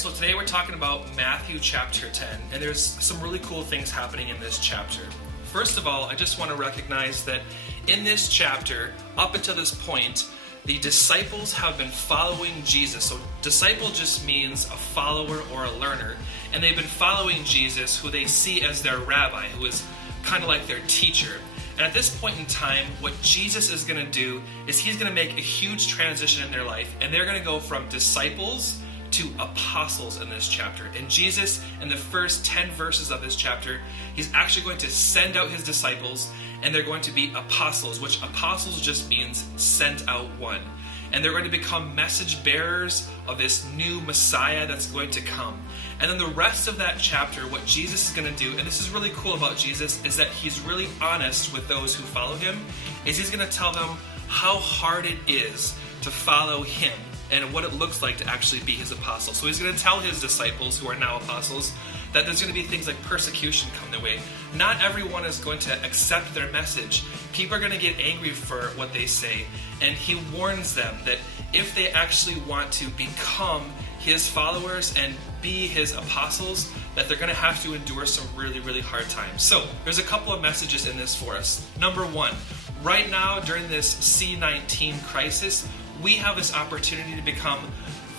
Alright, so today we're talking about Matthew chapter 10, and there's some really cool things happening in this chapter. First of all, I just want to recognize that in this chapter, up until this point, the disciples have been following Jesus. So disciple just means a follower or a learner, and they've been following Jesus, who they see as their rabbi, who is kind of like their teacher. And at this point in time, what Jesus is going to do is he's going to make a huge transition in their life, and they're going to go from disciples to apostles in this chapter. And Jesus, in the first 10 verses of this chapter, he's actually going to send out his disciples, and they're going to be apostles, which apostles just means sent out one. And they're going to become message bearers of this new Messiah that's going to come. And then the rest of that chapter, what Jesus is going to do, and this is really cool about Jesus, is that he's really honest with those who follow him, is he's going to tell them how hard it is to follow him and what it looks like to actually be his apostle. So he's going to tell his disciples, who are now apostles, that there's going to be things like persecution come their way. Not everyone is going to accept their message. People are going to get angry for what they say. And he warns them that if they actually want to become his followers and be his apostles, that they're going to have to endure some really, really hard times. So there's a couple of messages in this for us. Number one, right now during this C-19 crisis, we have this opportunity to become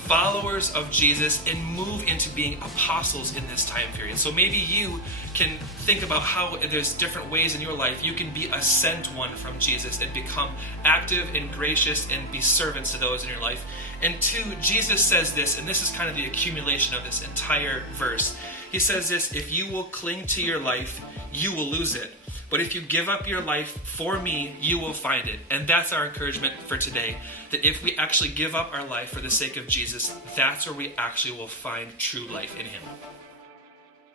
followers of Jesus and move into being apostles in this time period. So maybe you can think about how there's different ways in your life you can be a sent one from Jesus and become active and gracious and be servants to those in your life. And two, Jesus says this, and this is kind of the accumulation of this entire verse. He says this: if you will cling to your life, you will lose it. But if you give up your life for me, you will find it. And that's our encouragement for today, that if we actually give up our life for the sake of Jesus, that's where we actually will find true life in him.